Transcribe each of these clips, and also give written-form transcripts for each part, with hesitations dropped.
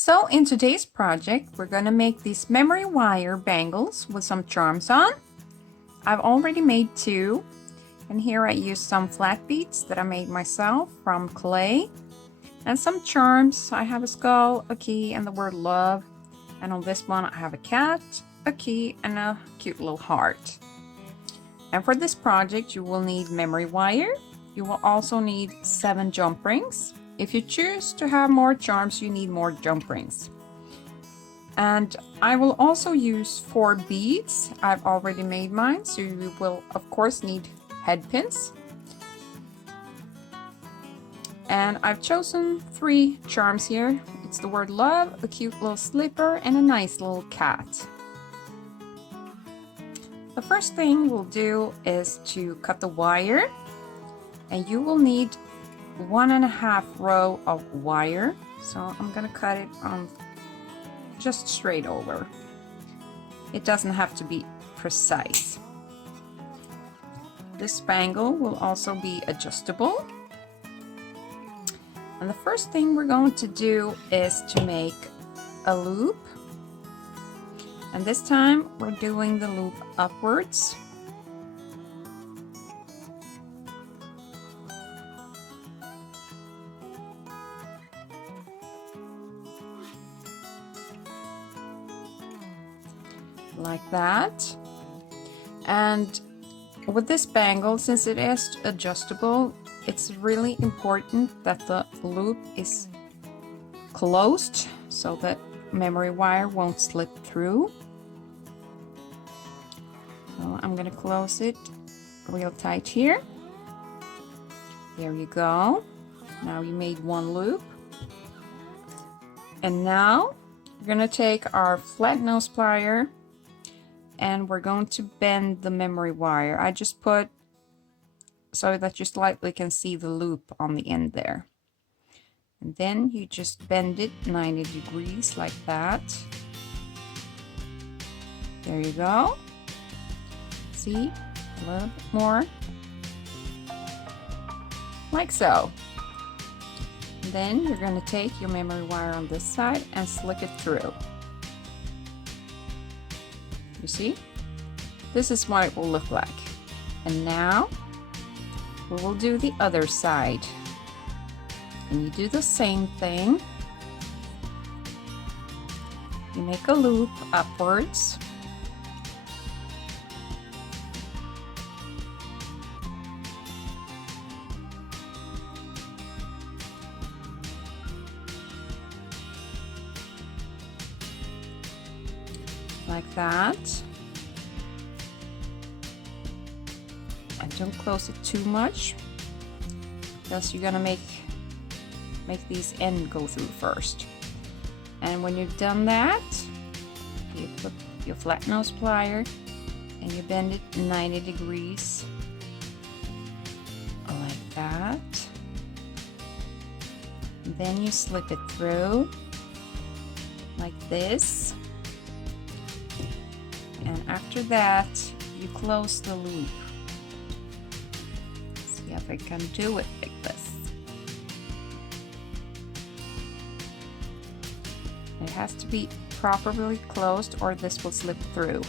So in today's project, we're going to make these memory wire bangles with some charms on. I've already made two, and here I used some flat beads that I made myself from clay, and some charms. I have a skull, a key, and the word love. And on this one I have a cat, a key, and a cute little heart. And for this project you will need memory wire. You will also need 7 jump rings. If you choose to have more charms, you need more jump rings. And I will also use 4 beads. I've already made mine, so you will of course need head pins. And I've chosen 3 charms here. It's the word love, a cute little slipper, and a nice little cat. The first thing we'll do is to cut the wire, and you will need 1.5 row of wire. So I'm gonna cut it on just straight over. It doesn't have to be precise. This bangle will also be adjustable. And the first thing we're going to do is to make a loop. And this time we're doing the loop upwards. Like that. And with this bangle, since it is adjustable, it's really important that the loop is closed so that memory wire won't slip through. So I'm gonna close it real tight here. There you go. Now you made 1 loop. And now we're gonna take our flat nose plier and we're going to bend the memory wire. I just put so that you slightly can see the loop on the end there. And then you just bend it 90 degrees like that. There you go. See, a little bit more. Like so. And then you're going to take your memory wire on this side and slip it through. You see? This is what it will look like. And now we will do the other side. And you do the same thing. You make a loop upwards. Like that. And don't close it too much, because you're gonna make these ends go through first. And when you've done that, you put your flat nose plier and you bend it 90 degrees like that. And then you slip it through like this. And after that, you close the loop. See if I can do it like this. It has to be properly closed or this will slip through.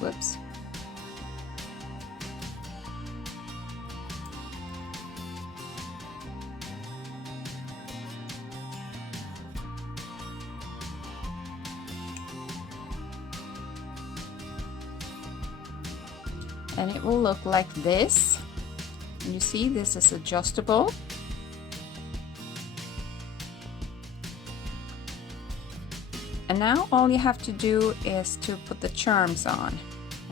Whoops. And it will look like this. And you see, this is adjustable. And now all you have to do is to put the charms on.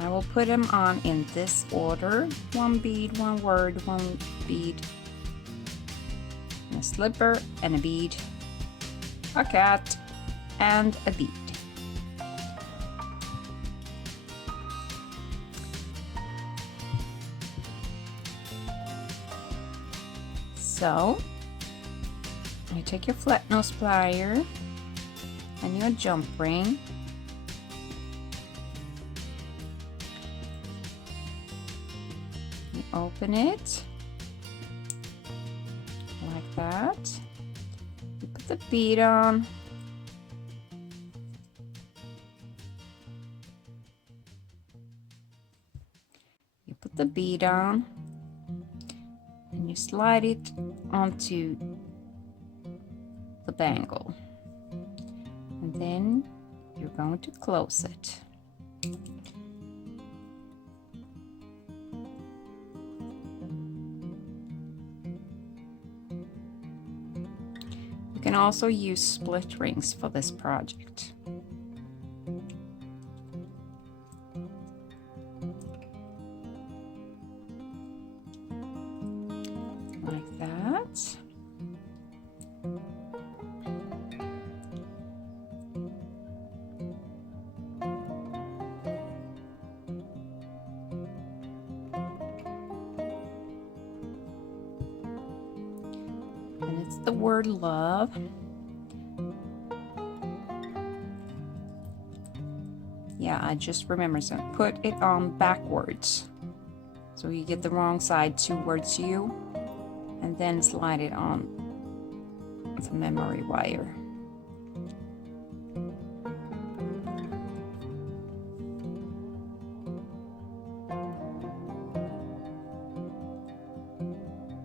I will put them on in this order: 1 bead, 1 word, 1 bead, and a slipper, and a bead, a cat, and a bead. So you take your flat nose plier and your jump ring, you open it like that. You put the bead on. You put the bead on and you slide it onto the bangle. And then you're going to close it. You can also use split rings for this project. Like that. And it's the word love. Yeah, I just remembered, so put it on backwards. So you get the wrong side towards you, and then slide it on the memory wire.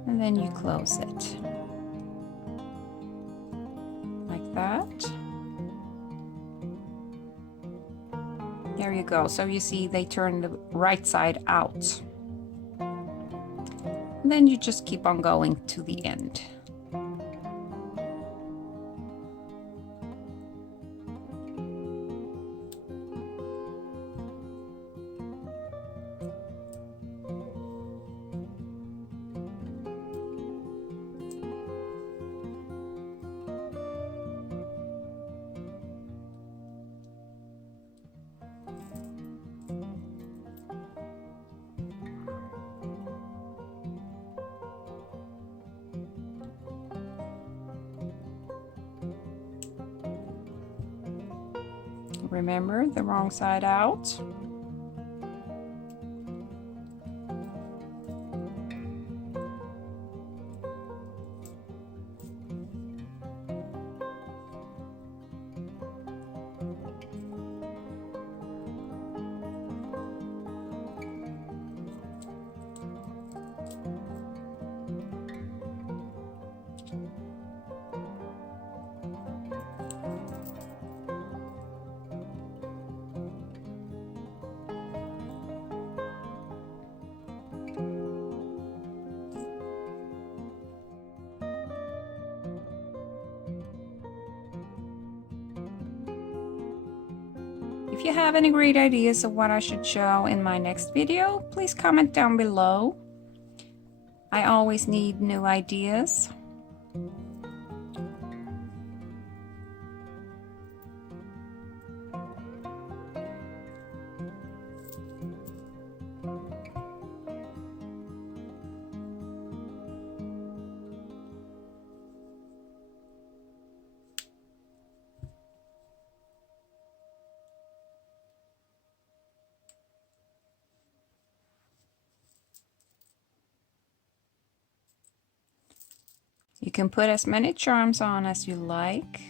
And then you close it. Like that. There you go. So you see they turn the right side out. And then you just keep on going to the end. Remember, the wrong side out. If you have any great ideas of what I should show in my next video, please comment down below. I always need new ideas. You can put as many charms on as you like.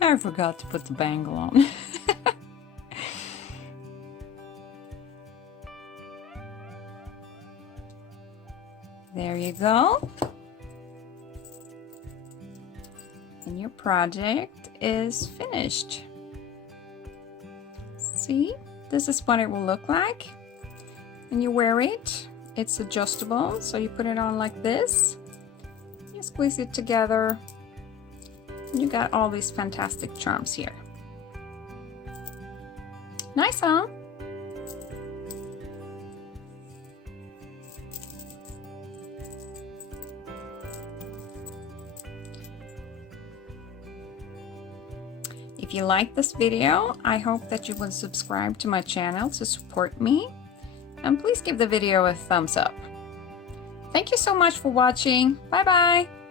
I forgot to put the bangle on. There you go. And your project is finished. See, this is what it will look like. And you wear it. It's adjustable, so you put it on like this. You squeeze it together. You got all these fantastic charms here. Nice, huh? If you like this video, I hope that you will subscribe to my channel to support me. And please give the video a thumbs up. Thank you so much for watching. Bye bye.